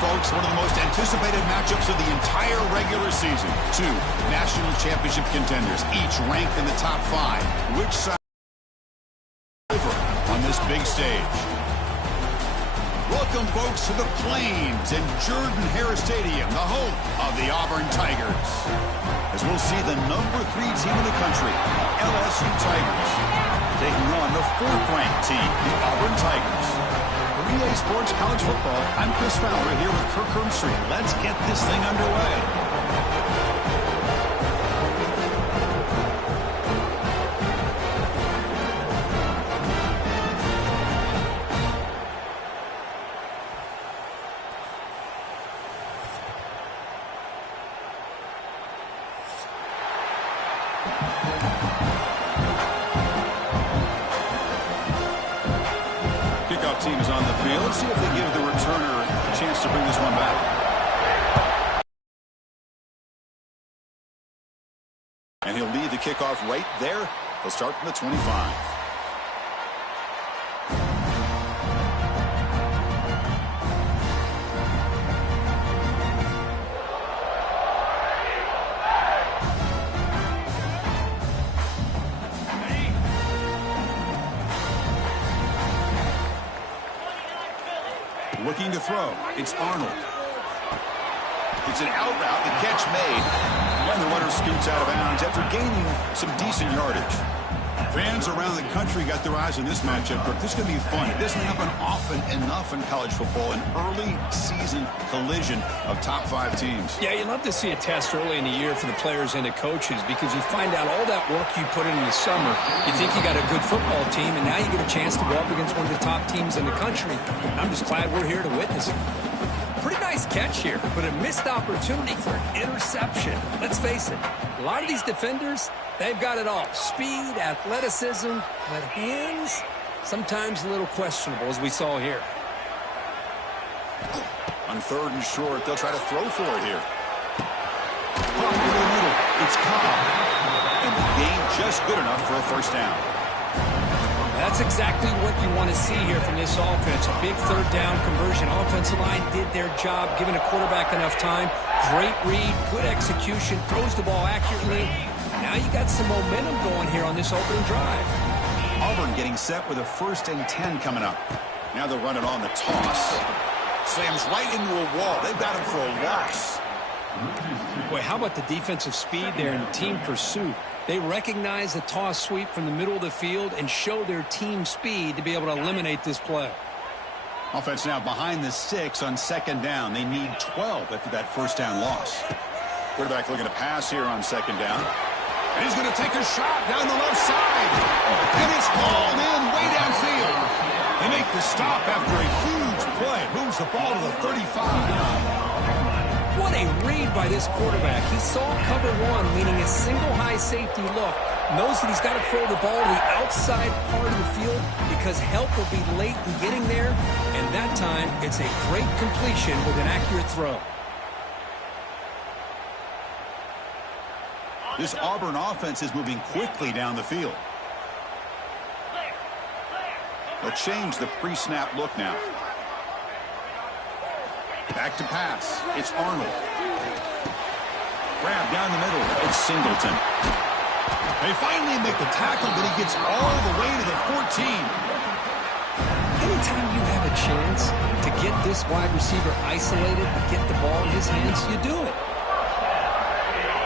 folks, one of the most anticipated matchups of the entire regular season. Two national championship contenders, each ranked in the top 5. Which side over on this big stage? Welcome, folks, to the Plains and Jordan-Hare Stadium, the home of the Auburn Tigers. As we'll see the number 3 team in the country, LSU Tigers, taking on the 4th-ranked team, the Auburn Tigers. For EA Sports College Football, I'm Chris Fowler here with Kirk Herbstreit. Let's get this thing underway. Kickoff team is on the field. Let's see if they give the returner a chance to bring this one back. And he'll lead the kickoff right there. He'll start from the 25. Looking to throw. It's Arnold. It's an out route. The catch made. And the runner scoots out of bounds after gaining some decent yardage. Fans around the country got their eyes on this matchup. This is going to be fun. It doesn't happen often enough in college football. An early season collision of top 5 teams. Yeah, you love to see a test early in the year for the players and the coaches because you find out all that work you put in the summer. You think you got a good football team, and now you get a chance to go up against one of the top teams in the country. I'm just glad we're here to witness it. Pretty nice catch here, but a missed opportunity for an interception. Let's face it, a lot of these defenders, they've got it all. Speed, athleticism, but hands, sometimes a little questionable, as we saw here. On 3rd and short, they'll try to throw for it here. Pop into the middle. It's Cobb. And the gain just good enough for a first down. That's exactly what you want to see here from this offense. A big 3rd down conversion. Offensive line did their job, giving a quarterback enough time. Great read, good execution, throws the ball accurately. Now you got some momentum going here on this opening drive. Auburn getting set with a 1st and 10 coming up. Now they'll run it on the toss. Slams right into a wall. They've got him for a loss. Boy, how about the defensive speed there and team pursuit? They recognize the toss sweep from the middle of the field and show their team speed to be able to eliminate this play. Offense now behind the 6 on 2nd down. They need 12 after that 1st down loss. Quarterback looking to pass here on 2nd down. And he's going to take a shot down the left side. And it's hauled in way downfield. They make the stop after a huge play. Moves the ball to the 35. What a read by this quarterback. He saw cover 1, meaning a single high safety look. Knows that he's got to throw the ball to the outside part of the field because help will be late in getting there. And that time, it's a great completion with an accurate throw. This Auburn offense is moving quickly down the field. They'll change the pre-snap look now. Back to pass. It's Arnold. Grab down the middle. It's Singleton. They finally make the tackle, but he gets all the way to the 14. Anytime you have a chance to get this wide receiver isolated and get the ball in his hands, you do it.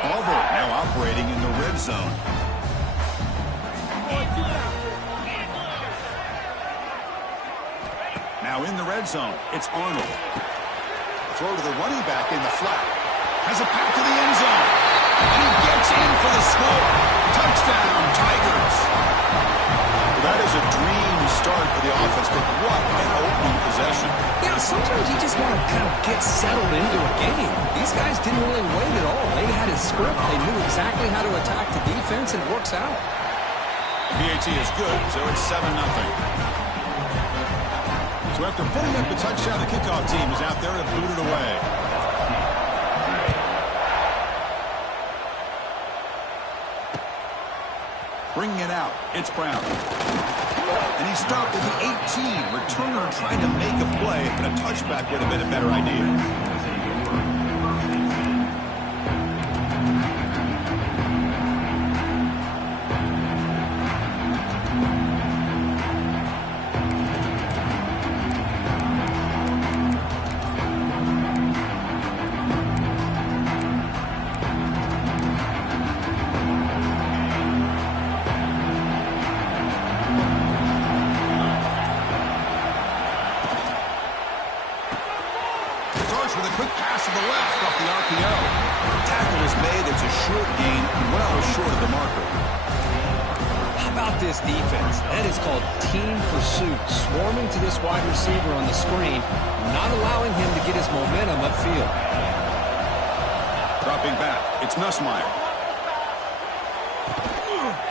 Auburn now operating in the red zone. Now in the red zone, it's Arnold. Throw to the running back in the flat. Has a pass to the end zone. And he gets in for the score. Touchdown, Tigers. Well, that is a dream start for the offense, but what an opening possession. Yeah, sometimes you just want to kind of get settled into a game. These guys didn't really wait at all. They had a script. They knew exactly how to attack the defense, and it works out. PAT is good, so it's 7-0. So after putting up the touchdown, the kickoff team is out there to boot it away. Bringing it out. It's Brown. And he stopped at the 18. Returner trying to make a play, and a touchback would have been a better idea. With a quick pass to the left off the RPO. Tackle is made. It's a short gain, well short of the marker. How about this defense? That is called team pursuit. Swarming to this wide receiver on the screen, not allowing him to get his momentum upfield. Dropping back. It's Nussmeier.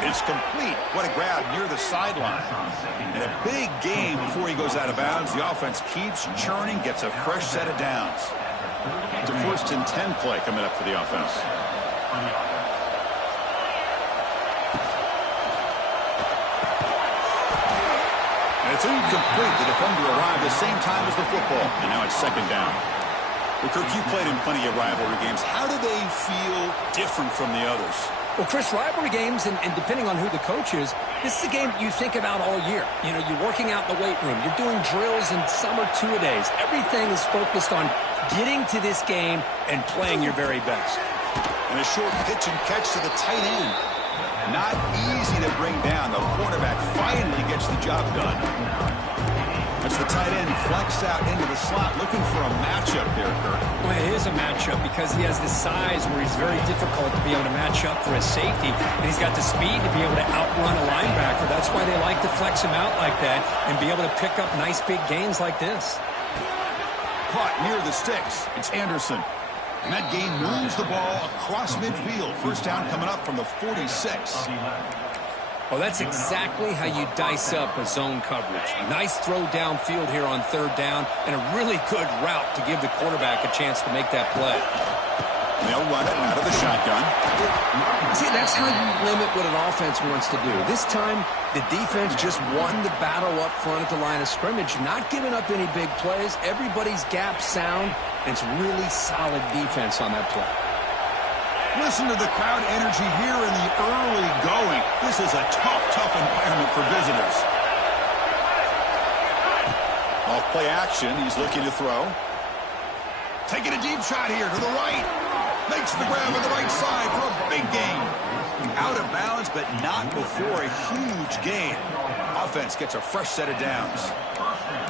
It's complete. What a grab near the sideline. And a big gain before he goes out of bounds. The offense keeps churning, gets a fresh set of downs. It's a 1st and 10 play coming up for the offense. And it's incomplete. The defender arrived the same time as the football. And now it's 2nd down. Well, Kirk, you played in plenty of rivalry games. How do they feel different from the others? Well, Chris, rivalry games, and depending on who the coach is, this is a game you think about all year. You know, you're working out in the weight room. You're doing drills and some are two-a-days. Everything is focused on getting to this game and playing your very best. And a short pitch and catch to the tight end. Not easy to bring down. The quarterback finally gets the job done. That's the tight end flexed out into the slot, looking for a matchup there, Kirk. Well, it is a matchup because he has the size where he's very difficult to be able to match up for his safety, and he's got the speed to be able to outrun a linebacker. That's why they like to flex him out like that and be able to pick up nice big gains like this. Caught near the sticks. It's Anderson. And that gain moves the ball across midfield. 1st down coming up from the 46. Well, that's exactly how you dice up a zone coverage. Nice throw downfield here on 3rd down, and a really good route to give the quarterback a chance to make that play. And they'll run it out of the shotgun. See, that's how you limit what an offense wants to do. This time, the defense just won the battle up front at the line of scrimmage, not giving up any big plays. Everybody's gap sound, and it's really solid defense on that play. Listen to the crowd energy here in the early going. This is a tough environment for visitors. Off play action. He's looking to throw. Taking a deep shot here to the right. Makes the grab on the right side for a big gain. Out of bounds, but not before a huge gain. Offense gets a fresh set of downs.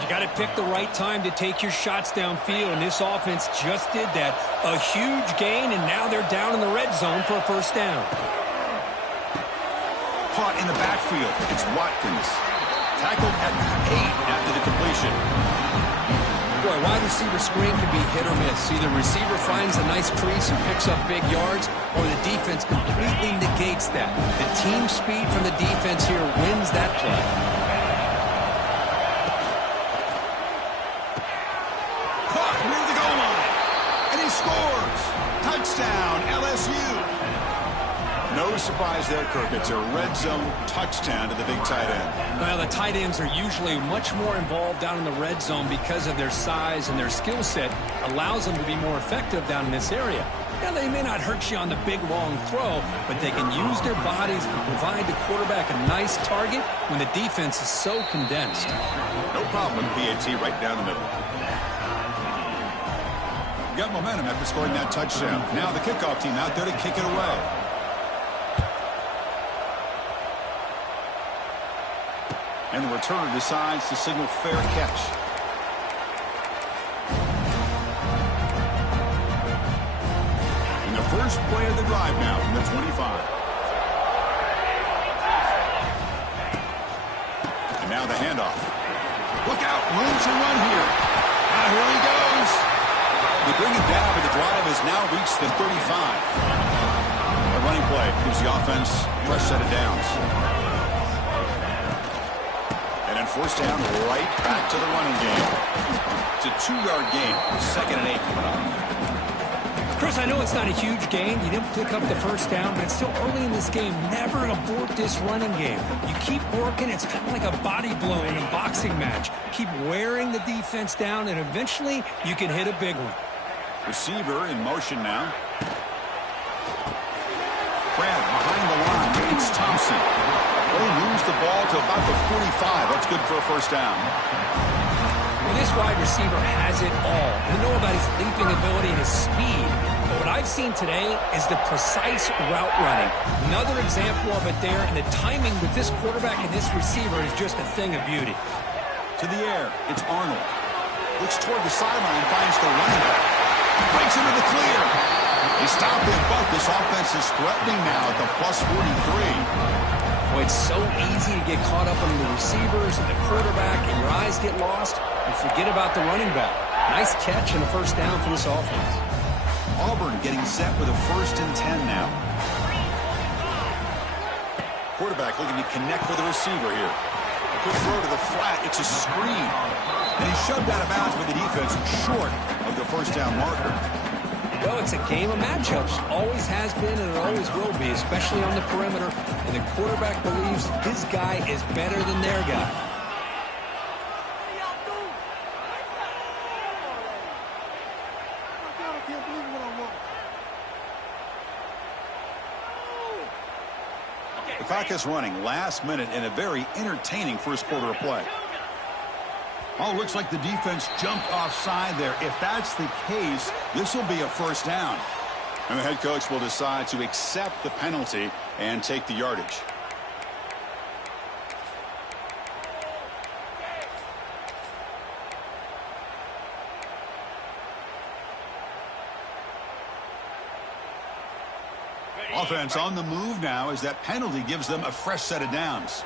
You got to pick the right time to take your shots downfield, and this offense just did that. A huge gain, and now they're down in the red zone for a 1st down. Caught in the backfield. It's Watkins. Tackled at the 8 after the completion. Boy, wide receiver screen can be hit or miss. Either receiver finds a nice crease and picks up big yards, or the defense completely negates that. The team speed from the defense here wins that play. Caught near the goal line. And he scores. Touchdown, LSU. No surprise there, Kirk. It's a red zone touchdown to the big tight end. Well, the tight ends are usually much more involved down in the red zone because of their size, and their skill set allows them to be more effective down in this area. Now, they may not hurt you on the big, long throw, but they can use their bodies to provide the quarterback a nice target when the defense is so condensed. No problem with PAT right down the middle. Got momentum after scoring that touchdown. Now the kickoff team out there to kick it away. And the returner decides to signal fair catch. And the first play of the drive now from the 25. And now the handoff. Look out, room to run here. Here he goes. They bring it down, but the drive has now reached the 35. A running play gives the offense a fresh set of downs. And then 4th down, right back to the running game. It's a 2-yard gain. 2nd and 8 coming up. Chris, I know it's not a huge gain. You didn't pick up the first down, but it's still early in this game. Never abort this running game. You keep working. It's kind of like a body blow in a boxing match. Keep wearing the defense down, and eventually you can hit a big one. Receiver in motion now. Brad behind the line. It's Thompson. They moves the ball to about the 45. That's good for a first down. Well, this wide receiver has it all. We know about his leaping ability and his speed. But what I've seen today is the precise route running. Another example of it there, and the timing with this quarterback and this receiver is just a thing of beauty. To the air, it's Arnold. Looks toward the sideline, finds the running back. Breaks into the clear. They stop him, but this offense is threatening now at the plus 43. Well, it's so easy to get caught up on the receivers and the quarterback, and your eyes get lost. You forget about the running back. Nice catch and a first down for this offense. Auburn getting set with a 1st and 10 now. Quarterback looking to connect with the receiver here. Good throw to the flat. It's a screen. And he's shoved out of bounds with the defense short of the first down marker. Well, it's a game of matchups. Always has been and it always will be, especially on the perimeter. And the quarterback believes his guy is better than their guy. The clock is running last minute in a very entertaining first quarter of play. Oh, looks like the defense jumped offside there. If that's the case, this will be a first down. And the head coach will decide to accept the penalty and take the yardage. Offense on the move now as that penalty gives them a fresh set of downs.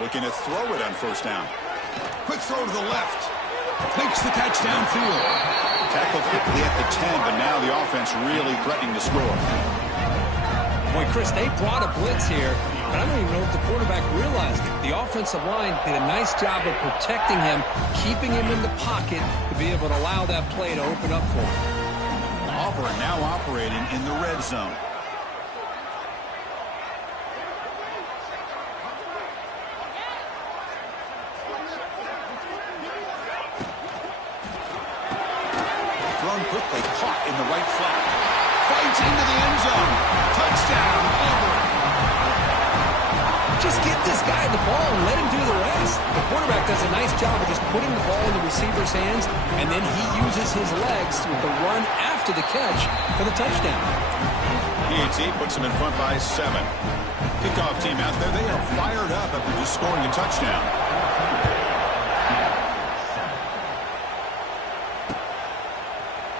Looking to throw it on first down. Quick throw to the left. Makes the catch downfield. Tackled quickly at the 10, but now the offense really threatening to score. Boy, Chris, they brought a blitz here, but I don't even know if the quarterback realized it. The offensive line did a nice job of protecting him, keeping him in the pocket to be able to allow that play to open up for him. Auburn now operating in the red zone. Thrown quickly, caught in the right flat. Fights into the end zone. Touchdown, Auburn. Just get this guy the ball and let him do the rest. The quarterback does a nice job of just putting the ball in the receiver's hands, and then he uses his legs with the run after the catch for the touchdown. PAT puts them in front by 7. Kickoff team out there, they are fired up after just scoring a touchdown.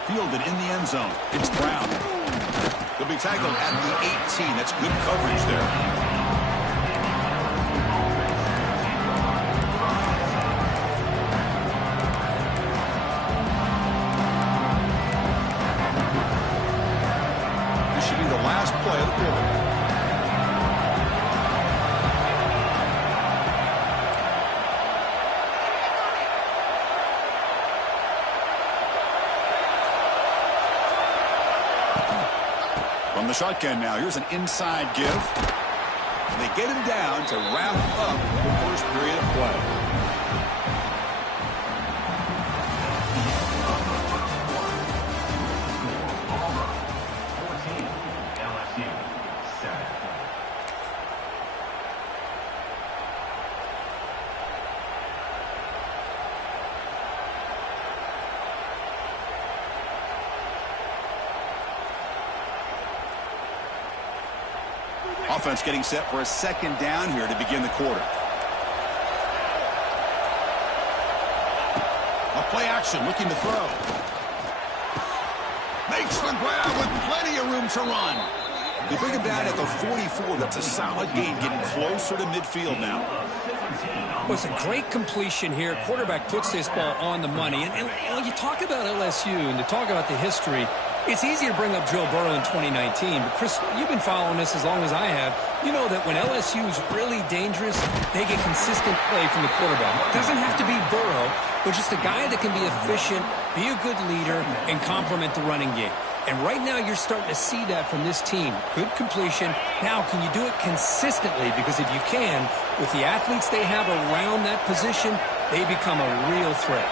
Fielded in the end zone. It's Brown. He'll be tackled at the 18. That's good coverage there. This should be the last play of the quarter. From the shotgun now, here's an inside give. And they get him down to wrap up the first period of play. Offense getting set for a second down here to begin the quarter. A play action, looking to throw. Makes the grab with plenty of room to run. They bring him down at the 44. That's a solid gain, getting closer to midfield now. Well, it's a great completion here. Quarterback puts this ball on the money. And when you talk about LSU and you talk about the history, It's easy to bring up Joe Burrow in 2019, but Chris, you've been following this as long as I have. You know that when LSU is really dangerous, they get consistent play from the quarterback. It doesn't have to be Burrow, but just a guy that can be efficient, be a good leader, and complement the running game. And right now you're starting to see that from this team. Good completion. Now, can you do it consistently? Because if you can, with the athletes they have around that position, they become a real threat.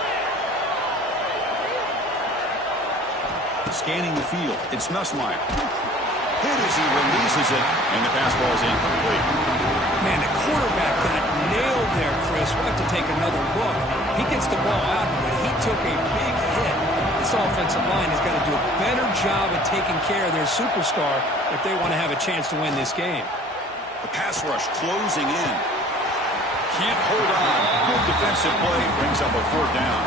Scanning the field, it's Nussmeier. Hit as he releases it, and the pass ball is incomplete. Man, the quarterback got nailed there, Chris. We'll have to take another look. He gets the ball out, but he took a big hit. This offensive line has got to do a better job of taking care of their superstar if they want to have a chance to win this game. The pass rush closing in. Can't hold on. Good defensive play brings up a 4th down.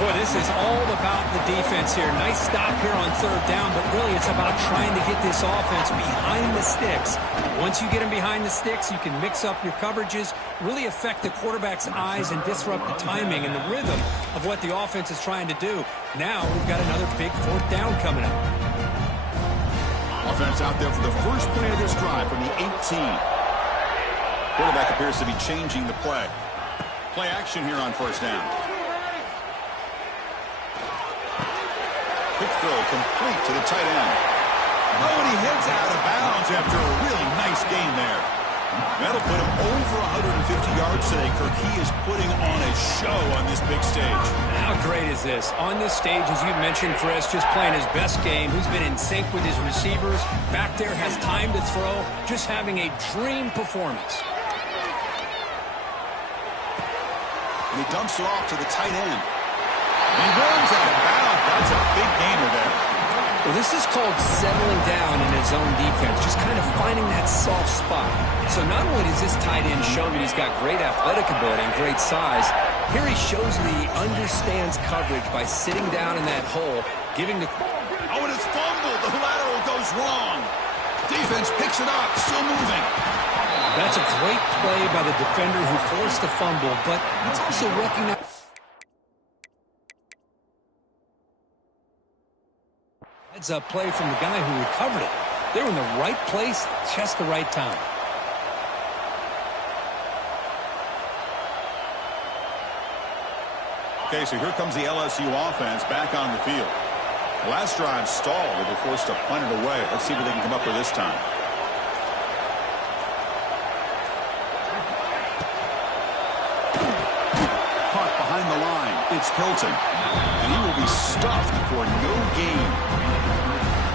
Boy, this is all about the defense here. Nice stop here on 3rd down, but really it's about trying to get this offense behind the sticks. Once you get them behind the sticks, you can mix up your coverages, really affect the quarterback's eyes and disrupt the timing and the rhythm of what the offense is trying to do. Now we've got another big 4th down coming up. Offense out there for the first play of this drive from the 18. Quarterback appears to be changing the play. Play action here on 1st down. Quick throw complete to the tight end. Oh, and he heads out of bounds after a really nice gain there. That'll put him over 150 yards today, Kirk. He is putting on a show on this big stage. How great is this? On this stage, as you mentioned, Chris, just playing his best game. He's been in sync with his receivers. Back there, has time to throw. Just having a dream performance. And he dumps it off to the tight end. He runs out of bounds. That's a big gainer there. Well, this is called settling down in his own defense, just kind of finding that soft spot. So not only does this tight end show that he's got great athletic ability and great size, here he shows that he understands coverage by sitting down in that hole, giving the... Oh, and it's fumbled. The lateral goes wrong. Defense picks it up, still moving. That's a great play by the defender who forced the fumble, but it's also recognized... Heads-up play from the guy who recovered it. They're in the right place, just the right time. Okay, so here comes the LSU offense back on the field. The last drive stalled. They were forced to punt it away. Let's see what they can come up with this time. Caught behind the line. It's Hilton. And he will be stuffed for no gain.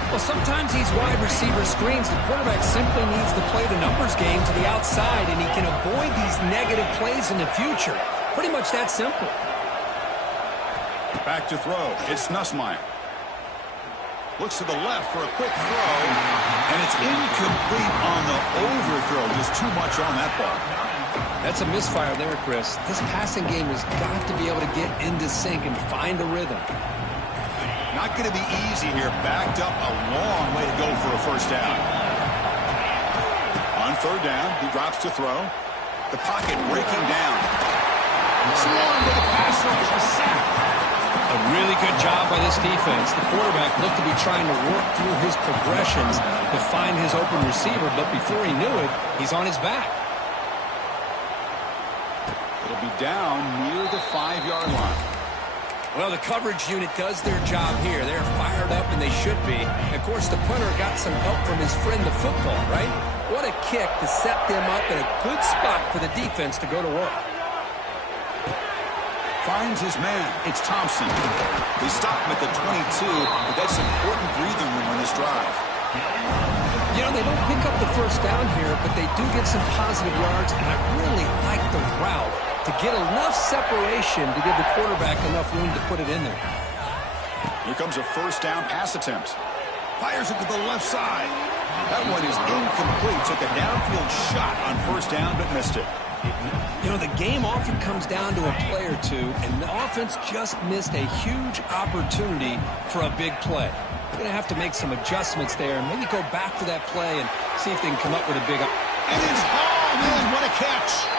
Well, sometimes these wide receiver screens, the quarterback simply needs to play the numbers game to the outside, and he can avoid these negative plays in the future. Pretty much that simple. Back to throw. It's Nussmeier. Looks to the left for a quick throw, and it's incomplete on the overthrow. Just too much on that ball. That's a misfire there, Chris. This passing game has got to be able to get into sync and find a rhythm. Not going to be easy here. Backed up a long way to go for a 1st down. On 3rd down, he drops to throw. The pocket breaking down. Swarm with a pass rush, a sack. A really good job by this defense. The quarterback looked to be trying to work through his progressions to find his open receiver, but before he knew it, he's on his back. It'll be down near the 5-yard line. Well, the coverage unit does their job here. They're fired up, and they should be. Of course, the punter got some help from his friend, the football, right? What a kick to set them up in a good spot for the defense to go to work. Finds his man. It's Thompson. They stop him at the 22, but that's important breathing room on this drive. You know, they don't pick up the 1st down here, but they do get some positive yards, and I really like the route to get enough separation to give the quarterback enough room to put it in there. Here comes a 1st down pass attempt. Fires it to the left side. That one is incomplete. Took a downfield shot on 1st down, but missed it. You know, the game often comes down to a play or two, and the offense just missed a huge opportunity for a big play. They're going to have to make some adjustments there and maybe go back to that play and see if they can come up with a big... And it's hauled in. What a catch.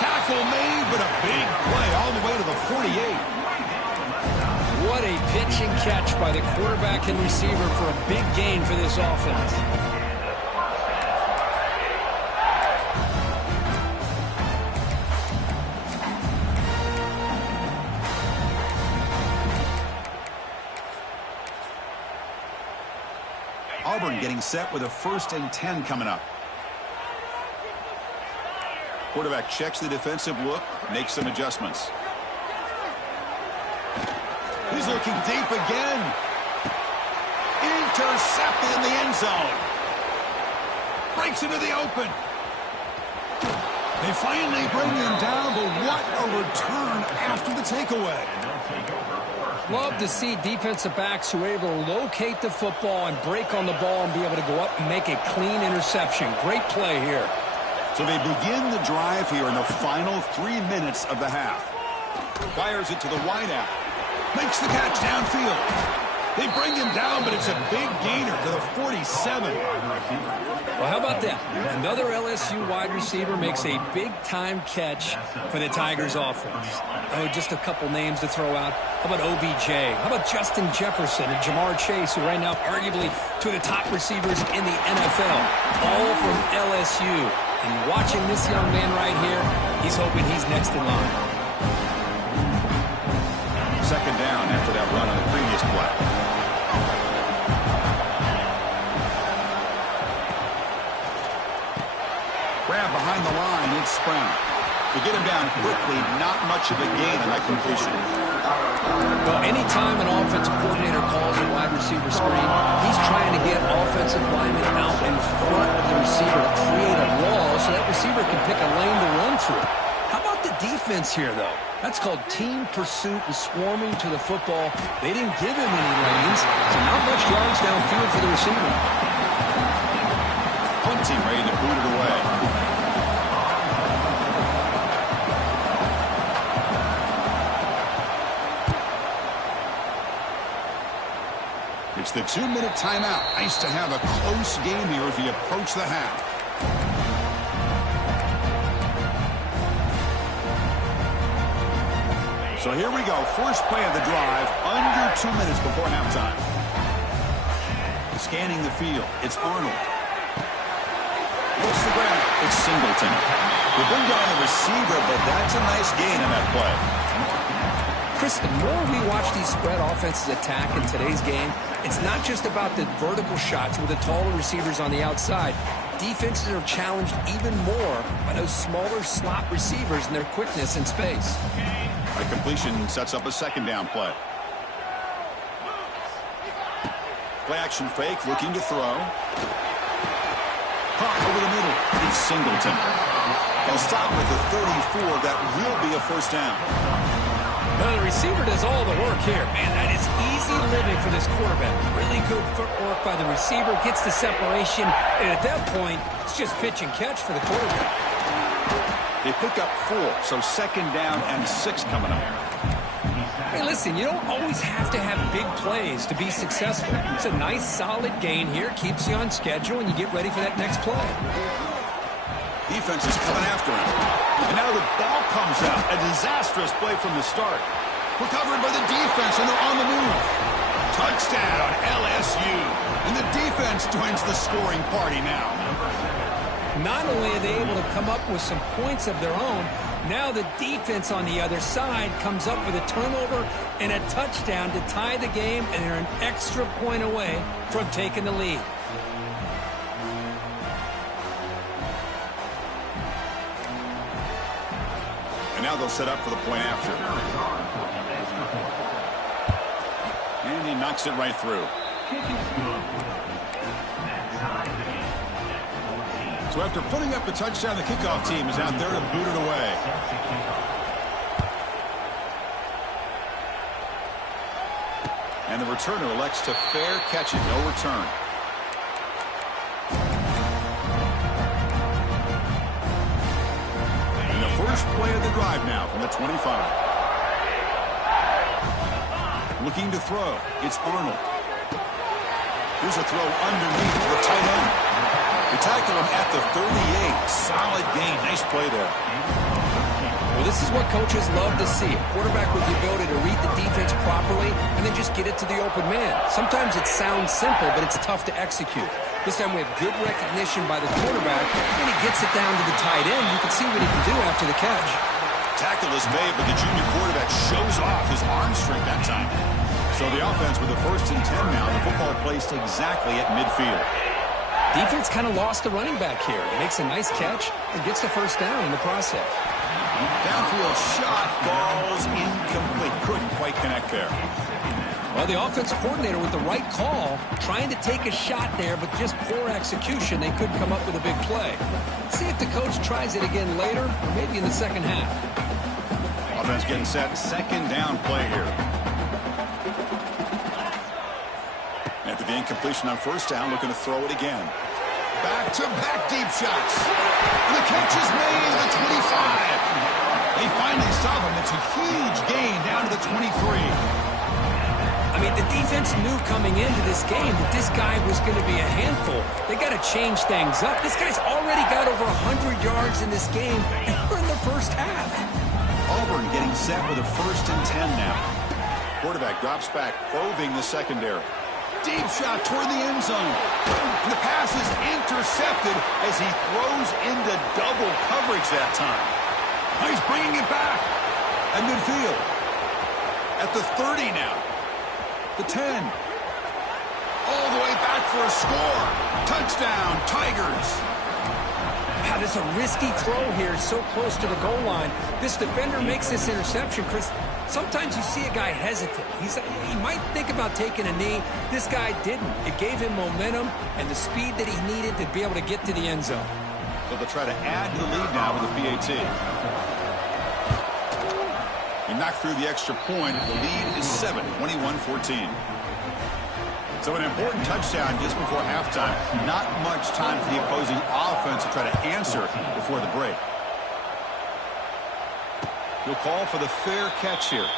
Tackle made, but a big play all the way to the 48. what a pitch and catch by the quarterback and receiver for a big gain for this offense. Auburn getting set with a 1st and 10 coming up. Quarterback checks the defensive look, makes some adjustments. He's looking deep again. Intercepted in the end zone. Breaks into the open. They finally bring him down, but what a return after the takeaway. Love to see defensive backs who are able to locate the football and break on the ball and be able to go up and make a clean interception. Great play here. So they begin the drive here in the final 3 minutes of the half. Fires it to the wideout. Makes the catch downfield. They bring him down, but it's a big gainer to the 47. Well, how about that? Another LSU wide receiver makes a big-time catch for the Tigers offense. Oh, just a couple names to throw out. How about OBJ? How about Justin Jefferson and Jamar Chase, who right now arguably two of the top receivers in the NFL, all from LSU. And watching this young man right here, he's hoping he's next in line. 2nd down after that run on the previous play. Grab behind the line, it's Sprout. To get him down quickly, not much of a gain on that completion. Well, anytime an offensive coordinator calls a wide receiver screen, he's trying to get offensive linemen out in front of the receiver to create a wall so that receiver can pick a lane to run through. How about the defense here, though? That's called team pursuit and swarming to the football. They didn't give him any lanes, so not much yards downfield for the receiver. Punt team ready to boot it away. It's the 2-minute timeout. Nice to have a close game here as we approach the half. So here we go. First play of the drive, under 2 minutes before halftime. Scanning the field. It's Arnold. Looks the ground. It's Singleton. They bring down the receiver, but that's a nice gain on that play. Chris, the more we watch these spread offenses attack in today's game, it's not just about the vertical shots with the taller receivers on the outside. Defenses are challenged even more by those smaller slot receivers and their quickness in space. The completion sets up a 2nd down play. Play action fake, looking to throw. Caught over the middle. It's Singleton. He'll stop with the 34. That will be a 1st down. Well, the receiver does all the work here. Man, that is easy living for this quarterback. Really good footwork by the receiver. Gets the separation. And at that point, it's just pitch and catch for the quarterback. They pick up 4, so 2nd down and 6 coming up. Hey, listen, you don't always have to have big plays to be successful. It's a nice, solid gain here. Keeps you on schedule, and you get ready for that next play. Defense is coming after him. And now the ball comes out. A disastrous play from the start. Recovered by the defense, and they're on the move. Touchdown, LSU. And the defense joins the scoring party now. Not only are they able to come up with some points of their own, now the defense on the other side comes up with a turnover and a touchdown to tie the game, and they're an extra point away from taking the lead. And now they'll set up for the point after. And he knocks it right through. So after putting up a touchdown, the kickoff team is out there to boot it away. And the returner elects to fair catch it, no return. And the first play of the drive now from the 25. Looking to throw. It's Arnold. Here's a throw underneath the tight end. They tackle him at the 38. Solid gain. Nice play there. Well, this is what coaches love to see. A quarterback with the ability to read the defense properly and then just get it to the open man. Sometimes it sounds simple, but it's tough to execute. This time we have good recognition by the quarterback, and he gets it down to the tight end. You can see what he can do after the catch. Tackle is made, but the junior quarterback shows off his arm strength that time. So the offense with a 1st and 10 now. The football placed exactly at midfield. Defense kind of lost the running back here. Makes a nice catch and gets the first down in the process. Downfield shot falls incomplete. Couldn't quite connect there. Well, the offensive coordinator with the right call, trying to take a shot there, but just poor execution. They couldn't come up with a big play. See if the coach tries it again later, or maybe in the second half. Offense getting set. 2nd down play here. After the incompletion on 1st down, looking to throw it again. Back-to-back deep shots. And the catch is made at the 25. They finally stop him. It's a huge gain down to the 23. I mean, the defense knew coming into this game that this guy was going to be a handful. They got to change things up. This guy's already got over 100 yards in this game, and we're in the first half. Auburn getting set with a 1st and 10 now. Quarterback drops back, probing the secondary. Deep shot toward the end zone. And the pass is intercepted as he throws into double coverage that time. Now he's bringing it back at midfield. At the 30 now. The 10. All the way back for a score. Touchdown, Tigers. Wow, this is a risky throw here, so close to the goal line. This defender makes this interception, Chris. Sometimes you see a guy hesitate. He might think about taking a knee. This guy didn't. It gave him momentum and the speed that he needed to be able to get to the end zone. So they'll try to add to the lead now with the PAT. He knocked through the extra point. The lead is 7, 21-14. So an important touchdown just before halftime. Not much time for the opposing offense to try to answer before the break. He'll call for the fair catch here.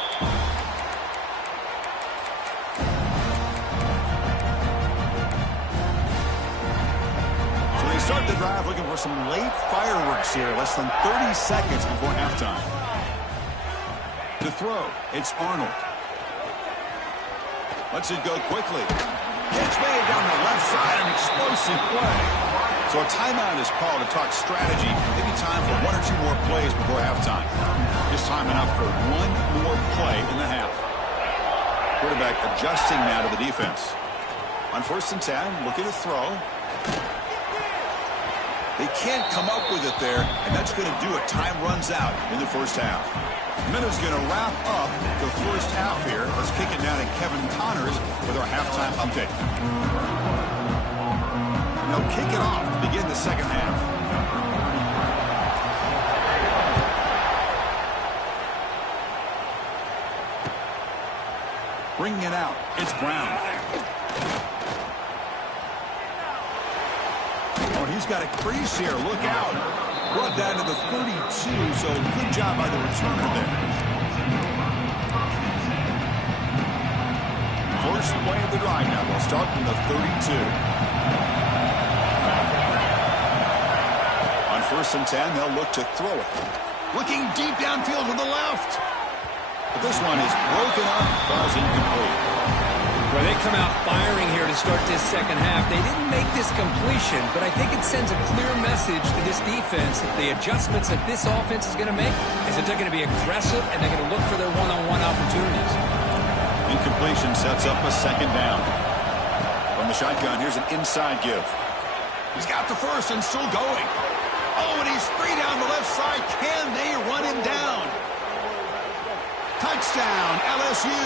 So they start the drive looking for some late fireworks here. Less than 30 seconds before halftime. To throw, it's Arnold. Lets it go quickly. Catch made down the left side, an explosive play. So a timeout is called to talk strategy. Maybe time for 1 or 2 more plays before halftime. Just time enough for 1 more play in the half. Quarterback adjusting now to the defense. On 1st and 10, looking to throw. They can't come up with it there, and that's going to do it. Time runs out in the first half. Minute's going to wrap up the first half here. Let's kick it down to Kevin Connors with our halftime update. They'll kick it off to begin the second half. Bringing it out, it's Brown. Oh, he's got a crease here. Look out. Brought down to the 32, so good job by the returner there. First play of the drive now. They'll start from the 32. On 1st and 10, they'll look to throw it. Looking deep downfield to the left. But this one is broken up, falls incomplete. Well, they come out firing here to start this second half. They didn't make this completion, but I think it sends a clear message to this defense that the adjustments that this offense is going to make is that they're going to be aggressive and they're going to look for their one-on-one opportunities. Incompletion sets up a 2nd down. From the shotgun, here's an inside give. He's got the first and still going. Oh, and he's free down the left side. Can they run him down? Touchdown, LSU.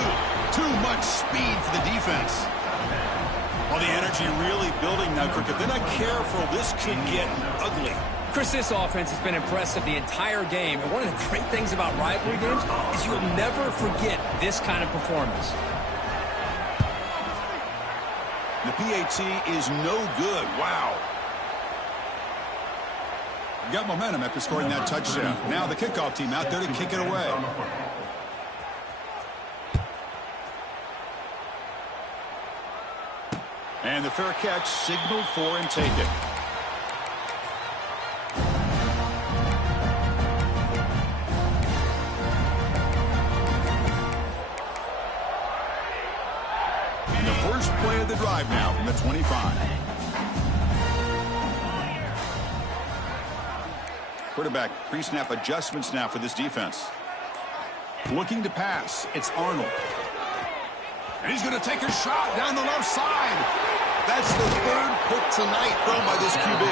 Too much speed for the defense. Well, the energy really building now, Kirk. If they're not careful, this could get ugly. Chris, this offense has been impressive the entire game. And one of the great things about rivalry games is you'll never forget this kind of performance. The PAT is no good. Wow. Got momentum after scoring that touchdown. Now the kickoff team out there to kick it away. And the fair catch signaled for and taken. Quarterback pre-snap adjustments now for this defense. Looking to pass. It's Arnold. And he's going to take a shot down the left side. That's the third pick tonight thrown by this QB.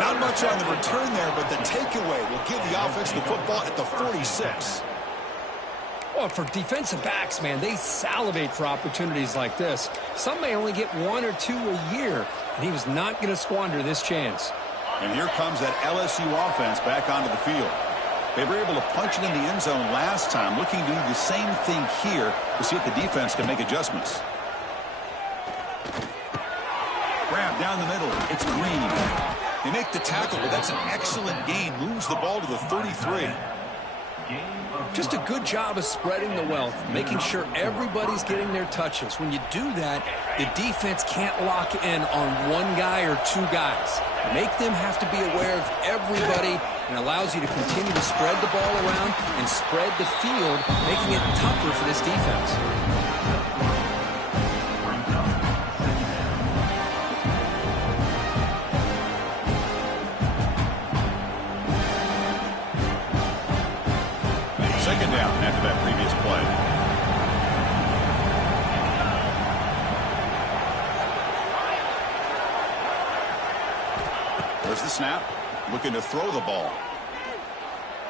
Not much on the return there, but the takeaway will give the offense the football at the 46. Well, for defensive backs, man, they salivate for opportunities like this. Some may only get 1 or 2 a year, and he was not going to squander this chance. And here comes that LSU offense back onto the field. They were able to punch it in the end zone last time, looking to do the same thing here to see if the defense can make adjustments. Grab down the middle. It's Green. They make the tackle, but that's an excellent gain. Moves the ball to the 33. Just a good job of spreading the wealth, making sure everybody's getting their touches. When you do that, the defense can't lock in on 1 guy or 2 guys. Make them have to be aware of everybody, and allows you to continue to spread the ball around and spread the field, making it tougher for this defense. Second down after that previous play. There's the snap. Looking to throw the ball.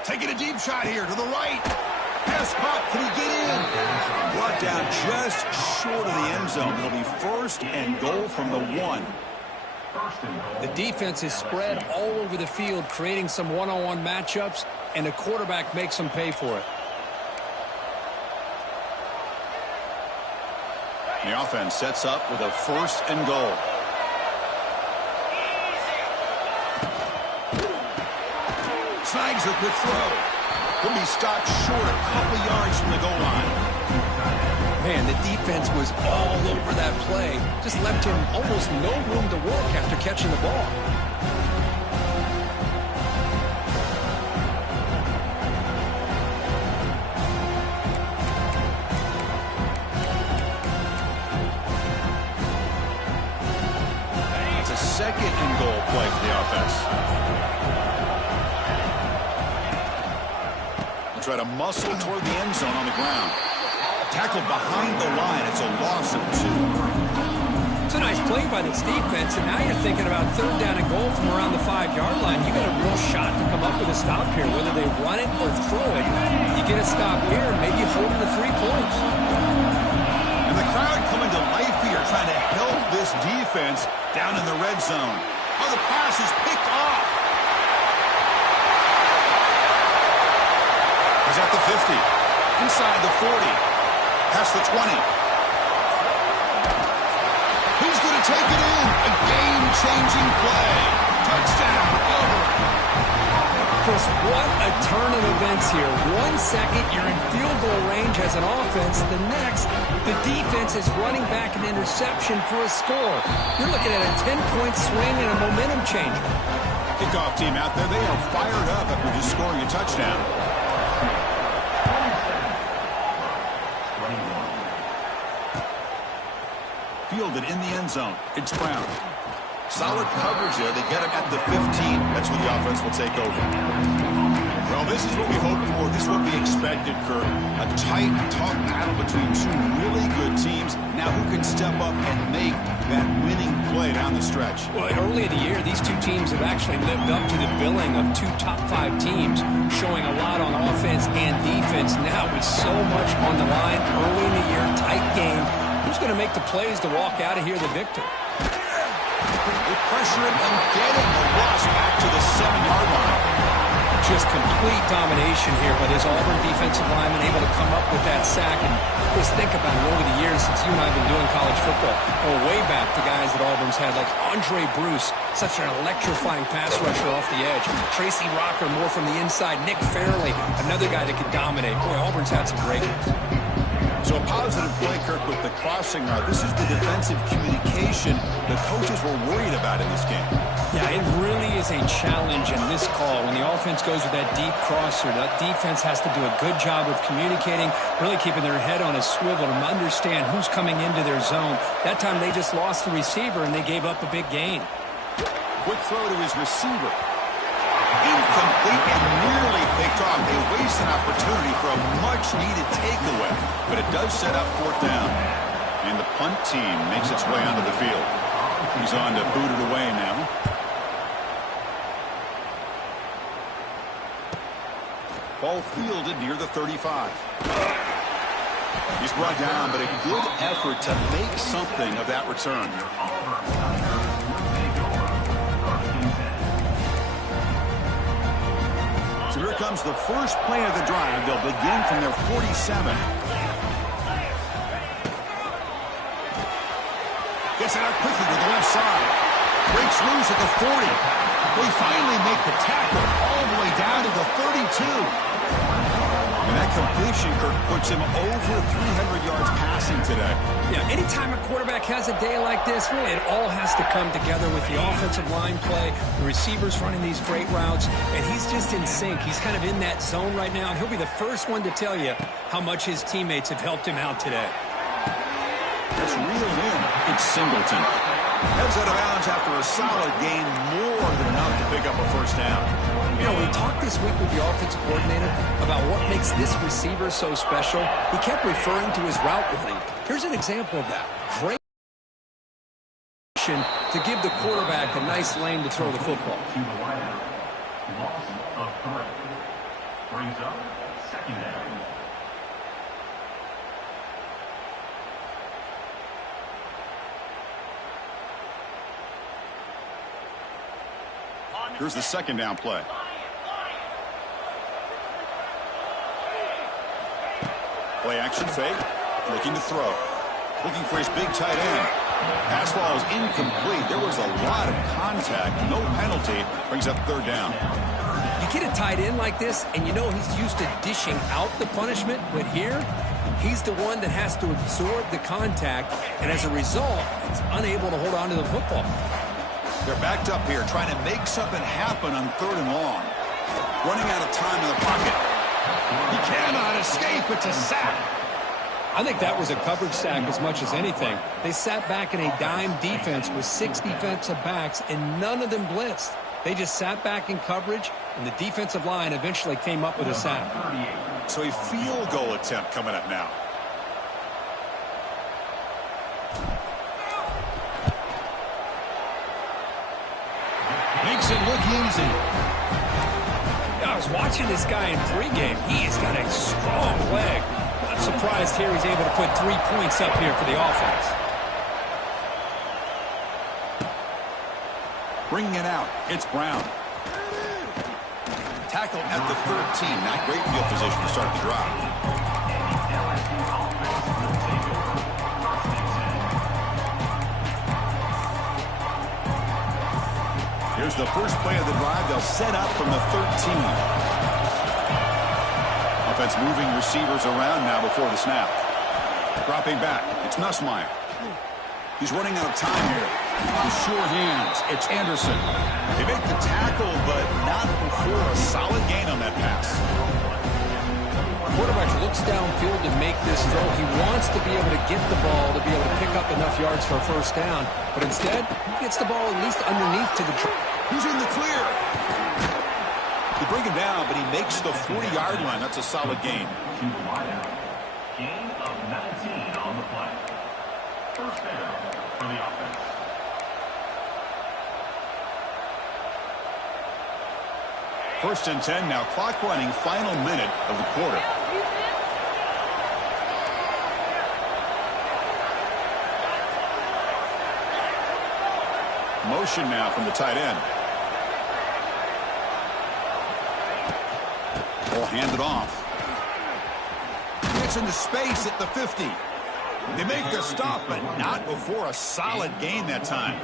Taking a deep shot here to the right. Pass caught. Can he get in? Brought down just short of the end zone. It'll be first and goal from the 1. The defense is spread all over the field, creating some one-on-one matchups, and the quarterback makes them pay for it. The offense sets up with a first and goal. Snags a quick throw. Could be stopped short a couple yards from the goal line. Man, the defense was all over that play. Just left him almost no room to work after catching the ball. It's a second and goal play for the offense. Try to muscle toward the end zone on the ground. Tackled behind the line. It's a loss of 2. It's a nice play by this defense, and now you're thinking about third down and goal from around the 5-yard line. You got a real shot to come up with a stop here, whether they run it or throw it. You get a stop here, and maybe you hold them to 3 points. And the crowd coming to life here, trying to help this defense down in the red zone. Oh, the pass is picked off. He's at the 50, inside the 40, past the 20. He's going to take it in. A game-changing play. Touchdown, Auburn. Chris, what a turn of events here. 1 second, you're in field goal range as an offense. The next, the defense is running back an interception for a score. You're looking at a 10-point swing and a momentum changer. Kickoff team out there, they are fired up after just scoring a touchdown. Fielded in the end zone. It's Brown. Solid coverage there. They get him at the 15. That's where the offense will take over. Well, this is what we hoped for. This is what we expected, Kirk. A tight, tough battle between 2 really good teams. Now who can step up and make that winning play down the stretch? Well, early in the year, these 2 teams have actually lived up to the billing of 2 top 5 teams, showing a lot on offense and defense. Now with so much on the line, early in the year, tight game. Who's going to make the plays to walk out of here the victor? They pressure him and get it. A loss back to the 7-yard line. Just complete domination here by this Auburn defensive lineman, able to come up with that sack. And just think about it over the years since you and I have been doing college football. Going way back to guys that Auburn's had, like Andre Bruce, such an electrifying pass rusher off the edge. Tracy Rocker, more from the inside. Nick Fairley, another guy that could dominate. Boy, Auburn's had some great ones. So a positive play, Kirk, with the crossing route. This is the defensive communication the coaches were worried about in this game. Yeah, it really is a challenge in this call. When the offense goes with that deep crosser, that defense has to do a good job of communicating, really keeping their head on a swivel to understand who's coming into their zone. That time they just lost the receiver and they gave up a big gain. Quick throw to his receiver. Incomplete and nearly picked off. They waste an opportunity for a much-needed takeaway, but it does set up fourth down. And the punt team makes its way onto the field. He's on to boot it away now. Ball fielded near the 35. He's brought down, but a good effort to make something of that return. So here comes the first play of the drive. They'll begin from their 47. Gets it out quickly to the left side. Breaks loose at the 40. They finally make the tackle all the way down to the 32. And that completion, Kirk, puts him over 300 yards passing today. Yeah, anytime a quarterback has a day like this, really it all has to come together with the offensive line play, the receivers running these great routes, and he's just in sync. He's kind of in that zone right now, and he'll be the first one to tell you how much his teammates have helped him out today. That's reeled in. It's Singleton. Heads out of bounds after a solid game, more than enough to pick up a first down. You know, we talked this week with the offensive coordinator about what makes this receiver so special. He kept referring to his route running. Here's an example of that. Great to give the quarterback a nice lane to throw the football. Loss of 3. Brings up second down. Here's the second down play. Play action fake. Looking to throw. Looking for his big tight end. Pass ball is incomplete. There was a lot of contact. No penalty. Brings up third down. You get a tight end like this, and you know he's used to dishing out the punishment, but here, he's the one that has to absorb the contact, and as a result, he's unable to hold on to the football. They're backed up here, trying to make something happen on third and long. Running out of time in the pocket. He cannot escape. It's a sack. I think that was a coverage sack as much as anything. They sat back in a dime defense with 6 defensive backs, and none of them blitzed. They just sat back in coverage, and the defensive line eventually came up with a sack. So a field goal attempt coming up now. Makes it look easy. I was watching this guy in pregame. He has got a strong leg. Not surprised here he's able to put 3 points up here for the offense. Bringing it out, it's Brown. Tackle at the 13. Not great field position to start the drive. Here's the first play of the drive. They'll set up from the 13. Offense moving receivers around now before the snap. Dropping back, it's Nussmeier. He's running out of time here. With sure hands, it's Anderson. They make the tackle, but not before a solid gain on that pass. Quarterback looks downfield to make this throw. He wants to be able to get the ball to be able to pick up enough yards for a first down. But instead, he gets the ball at least underneath to the track. Who's in the clear? They bring him down, but he makes the 40-yard line. That's a solid gain. To the wideout. Gain of 19 on the play. First down for the offense. First and 10 now. Clock running, final minute of the quarter. Motion now from the tight end. Ball handed off. Gets into space at the 50. They make the stop, but not before a solid gain that time.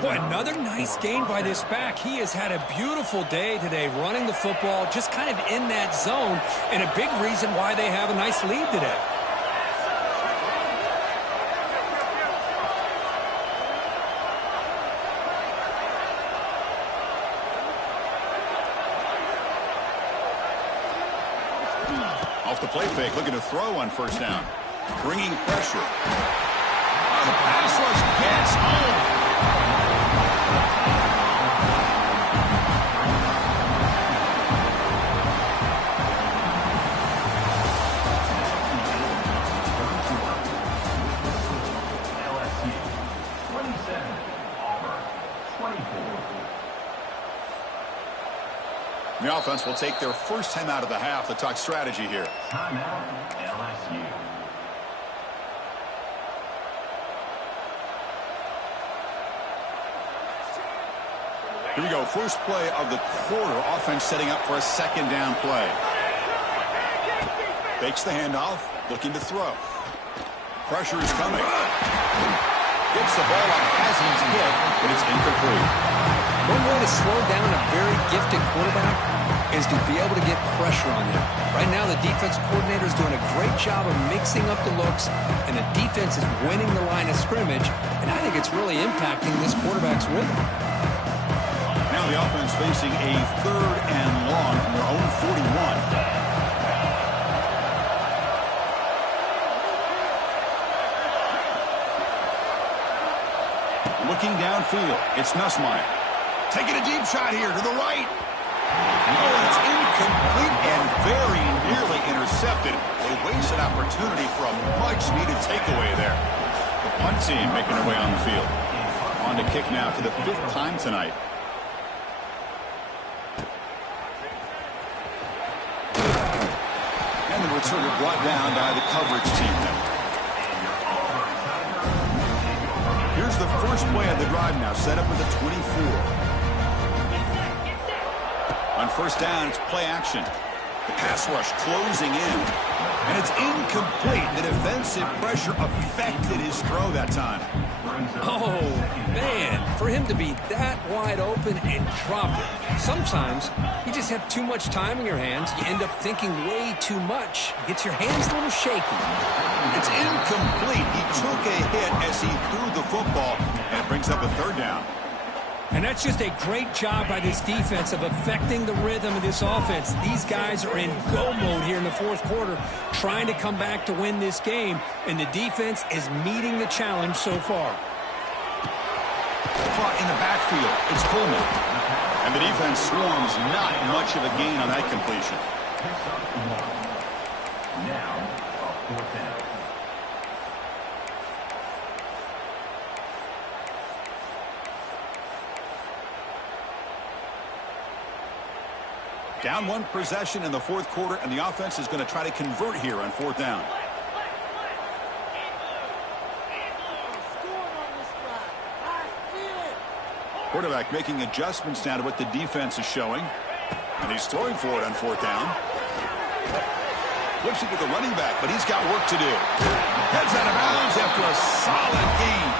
Boy, another nice gain by this back. He has had a beautiful day today running the football, just kind of in that zone, and a big reason why they have a nice lead today. Off the play fake, looking to throw on first down. Bringing pressure. Oh, the pass rush gets home. The offense will take their first time out of the half to talk strategy here. Timeout, LSU. Here we go. First play of the quarter. Offense setting up for a second down play. Fakes the handoff. Looking to throw. Pressure is coming. Gets the ball on Hazen's hit, but it's incomplete. One way to slow down a very gifted quarterback is to be able to get pressure on him. Right now, the defense coordinator is doing a great job of mixing up the looks, and the defense is winning the line of scrimmage, and I think it's really impacting this quarterback's rhythm. Now the offense facing a 3rd and long from their own 41. Looking downfield, it's Nussmeier. Taking a deep shot here to the right. Oh, it's incomplete and very nearly intercepted. A wasted opportunity for a much-needed takeaway there. The punt team making their way on the field. On to kick now for the 5th time tonight. And the returner brought down by the coverage team now. Here's the first play of the drive now, set up with the 24. On first down, it's play action. The pass rush closing in. And it's incomplete. The defensive pressure affected his throw that time. Oh, man, for him to be that wide open and drop it. Sometimes you just have too much time in your hands. You end up thinking way too much. It gets your hands a little shaky. It's incomplete. He took a hit as he threw the football, and it brings up a 3rd down. And that's just a great job by this defense of affecting the rhythm of this offense. These guys are in go mode here in the 4th quarter, trying to come back to win this game, and the defense is meeting the challenge so far. Caught in the backfield, it's Coleman. And the defense swarms, not much of a gain on that completion. Now, a 4th down. Down 1 possession in the 4th quarter, and the offense is going to try to convert here on 4th down. Quarterback making adjustments now to what the defense is showing. And he's throwing for it on 4th down. Flips it to the running back, but he's got work to do. Heads out of bounds after a solid gain.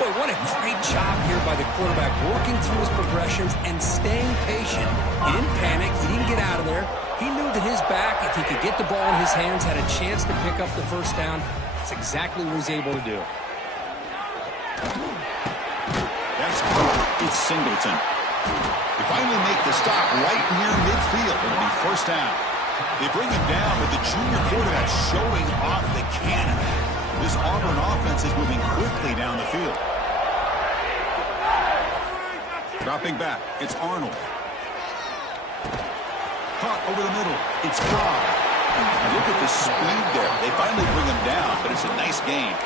Boy, what a great job here by the quarterback, working through his progressions and staying patient. He didn't panic. He didn't get out of there. He knew that his back, if he could get the ball in his hands, had a chance to pick up the first down. That's exactly what he was able to do. That's cool. It's Singleton. They finally make the stop right near midfield. It'll be first down. They bring him down with the junior quarterback showing off the cannon. This Auburn offense is moving quickly down the field. Dropping back, it's Arnold. Caught over the middle, it's Cobb. And look at the speed there. They finally bring him down, but it's a nice gain.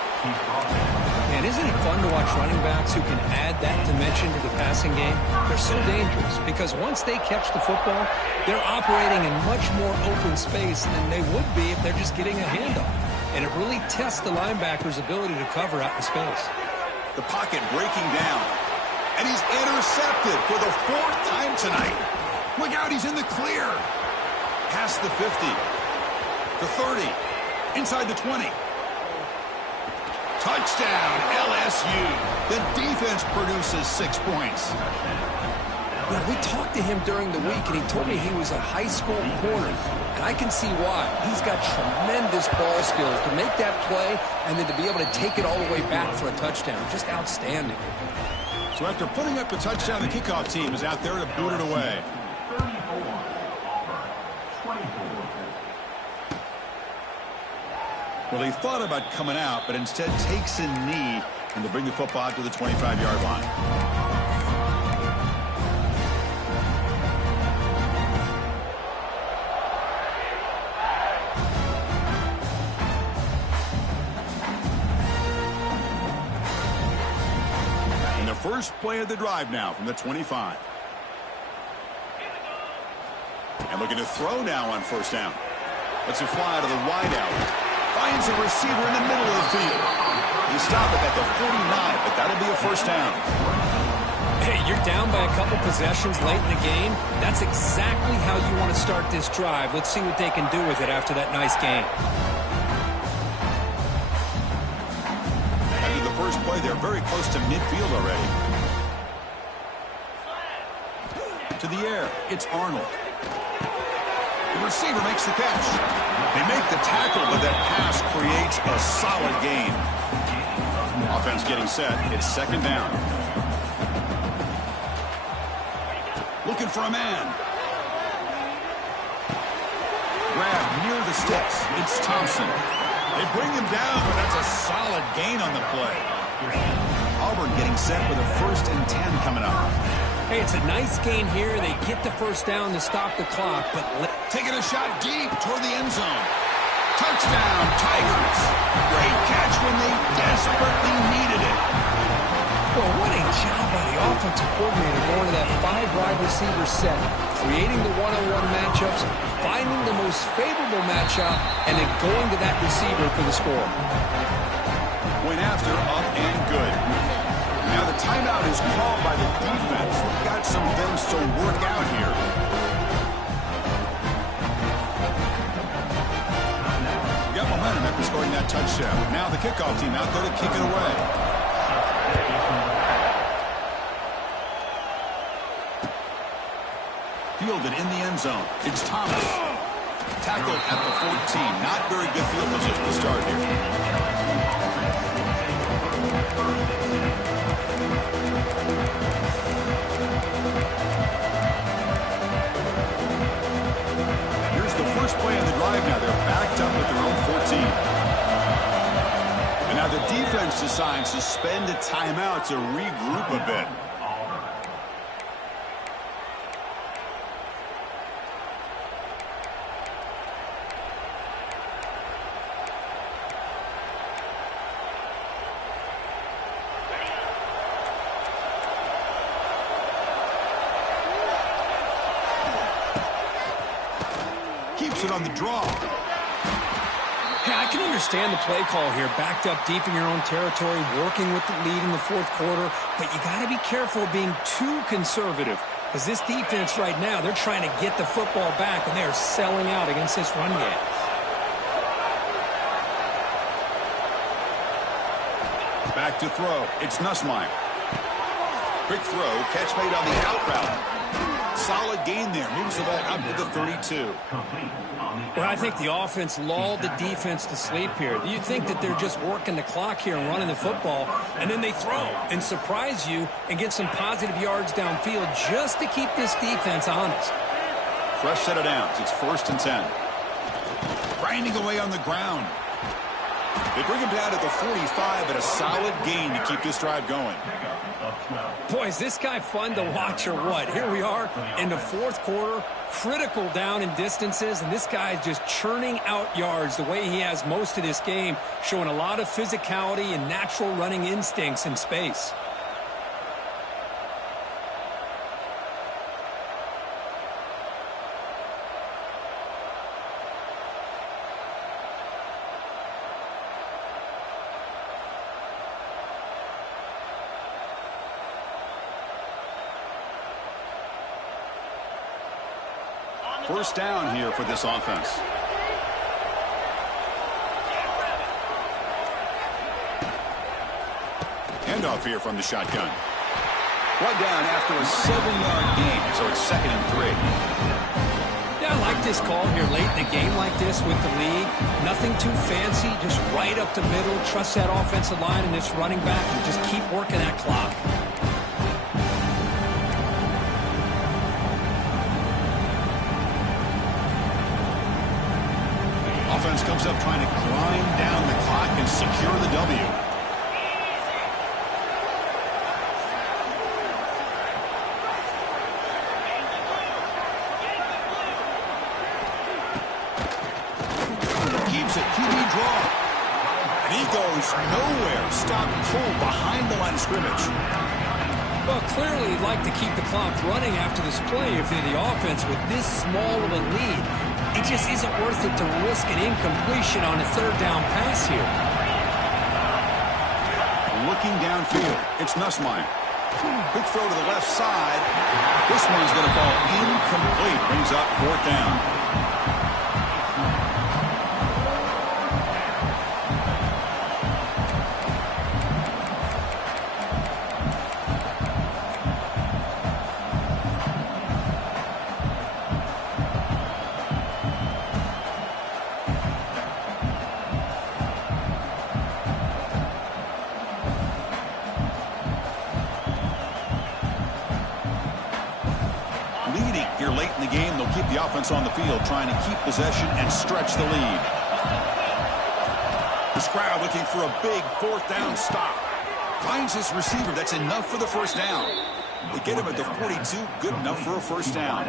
And isn't it fun to watch running backs who can add that dimension to the passing game? They're so dangerous because once they catch the football, they're operating in much more open space than they would be if they're just getting a handoff. And it really tests the linebacker's ability to cover out in space. The pocket breaking down. And he's intercepted for the 4th time tonight. Look out, he's in the clear. Past the 50. The 30. Inside the 20. Touchdown, LSU. The defense produces 6 points. Yeah, we talked to him during the week, and he told me he was a high school corner. And I can see why. He's got tremendous ball skills to make that play and then to be able to take it all the way back for a touchdown. Just outstanding. So after putting up the touchdown, the kickoff team is out there to boot it away. 34, Auburn, 24. Well, he thought about coming out, but instead takes a knee and to bring the football to the 25-yard line. And the first play of the drive now from the 25. And looking to throw now on first down. Lets it fly to the wide out. Finds a receiver in the middle of the field. They stop it at the 49, but that'll be a first down. Hey, you're down by a couple possessions late in the game. That's exactly how you want to start this drive. Let's see what they can do with it after that nice game. After the first play, they're very close to midfield already. To the air, it's Arnold. The receiver makes the catch. They make the tackle, but that pass creates a solid gain. Offense getting set. It's second down. Looking for a man. Grab near the sticks. It's Thompson. They bring him down, but that's a solid gain on the play. Auburn getting set with a 1st and 10 coming up. Hey, it's a nice gain here. They get the first down to stop the clock, but taking a shot deep toward the end zone. Touchdown, Tigers. Great catch when they desperately needed it. Well, what a job by the offensive coordinator going to that 5-wide receiver set, creating the one-on-one matchups, finding the most favorable matchup, and then going to that receiver for the score. Went after, up and good. Now the timeout is called by the defense. We've got some things to work out here. Got momentum after scoring that touchdown. Now the kickoff team out there to kick it away. Fielded in the end zone. It's Thomas. Tackled at the 14. Not very good field position to start here. First play on the drive now. They're backed up at their own 14. And now the defense decides to spend a timeout to regroup a bit. Keeps it on the draw. Yeah, I can understand the play call here. Backed up deep in your own territory, working with the lead in the 4th quarter. But you got to be careful of being too conservative. Because this defense right now, they're trying to get the football back, and they are selling out against this run game. Back to throw. It's Nussmeier. Quick throw. Catch made on the out route. Solid gain there. Moves the ball up to the 32. Well, I think the offense lulled the defense to sleep here. You think that they're just working the clock here and running the football, and then they throw and surprise you and get some positive yards downfield just to keep this defense honest. Fresh set of downs. It's 1st and 10. Grinding away on the ground. They bring him down at the 45, but a solid gain to keep this drive going. Boy, is this guy fun to watch or what? Here we are in the 4th quarter, critical down in distances, and this guy is just churning out yards the way he has most of this game, showing a lot of physicality and natural running instincts in space. First down here for this offense. Handoff here from the shotgun. One down after a 7-yard gain, so it's 2nd and 3. Yeah, I like this call here late in the game like this with the lead. Nothing too fancy, just right up the middle. Trust that offensive line and this running back and just keep working that clock. Offense comes up trying to grind down the clock and secure the W. Keeps it, QB draw. And he goes nowhere. Stop pull behind the line of scrimmage. Well, clearly you'd like to keep the clock running after this play if you're the offense with this small of a lead. It just isn't worth it to risk an incompletion on a third down pass here. Looking downfield, it's Nussmeier. Quick throw to the left side. This one's going to fall incomplete. Brings up fourth down. Here late in the game, they'll keep the offense on the field, trying to keep possession and stretch the lead. This crowd looking for a big fourth down stop. Finds his receiver. That's enough for the first down. They get him at the 42. Good enough for a first down.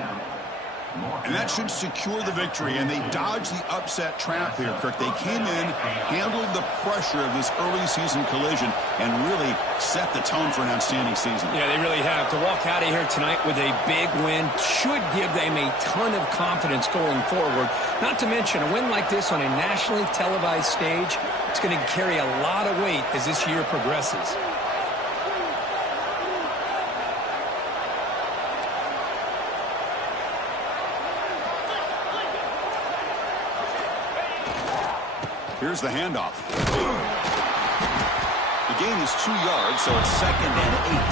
And that should secure the victory, and they dodged the upset trap here, Kirk. They came in, handled the pressure of this early season collision, and really set the tone for an outstanding season. Yeah, they really have. To walk out of here tonight with a big win should give them a ton of confidence going forward. Not to mention, a win like this on a nationally televised stage, it's going to carry a lot of weight as this year progresses. Here's the handoff. The gain is 2 yards, so it's 2nd and 8.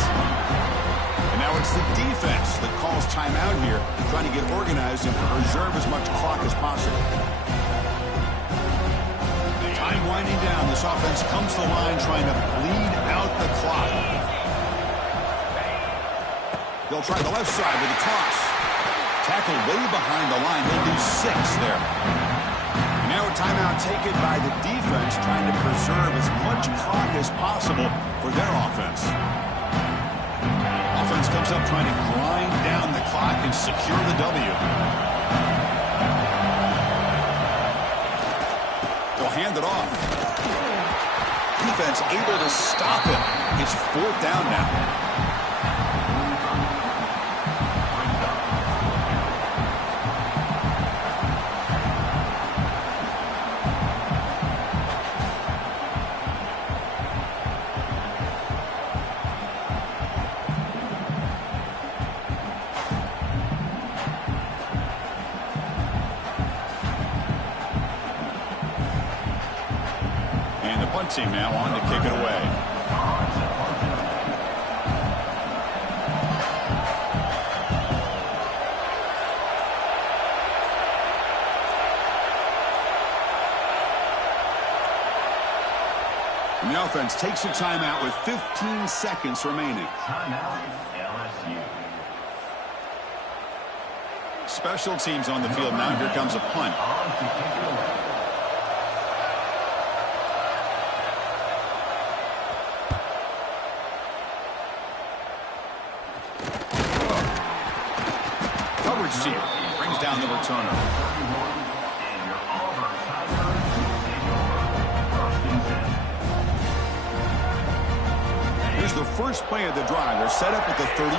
And now it's the defense that calls timeout here, trying to get organized and preserve as much clock as possible. Time winding down. This offense comes to the line trying to bleed out the clock. They'll try the left side with a toss. Tackled way behind the line. He'll lose 6 there. Now a timeout taken by the defense, trying to preserve as much clock as possible for their offense. Offense comes up trying to grind down the clock and secure the W. They'll hand it off. Defense able to stop it. It's fourth down now. Team now on to kick it away. And the offense takes a timeout with 15 seconds remaining. Timeout, LSU. Special teams on the field now. Here comes a punt. On to kick it away. Brings down the returner. Here's the first play of the drive. They're set up at the 31.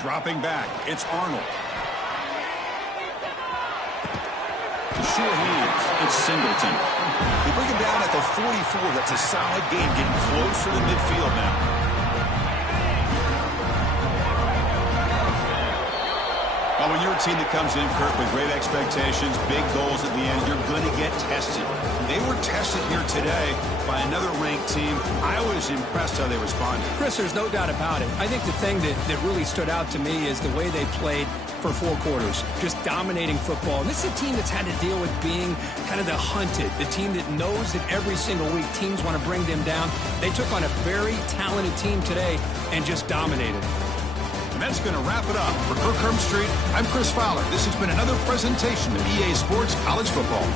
Dropping back, it's Arnold. Sure hands, it's Singleton. They bring him down at the 44. That's a solid game, getting closer to midfield now. Well, when you're a team that comes in, Kirk, with great expectations, big goals at the end, you're going to get tested. They were tested here today by another ranked team. I was impressed how they responded. Chris, there's no doubt about it. I think the thing that really stood out to me is the way they played for 4 quarters, just dominating football. And this is a team that's had to deal with being kind of the hunted, the team that knows that every single week teams want to bring them down. They took on a very talented team today and just dominated. And that's going to wrap it up. For Kirk Street, I'm Chris Fowler. This has been another presentation of EA Sports College Football.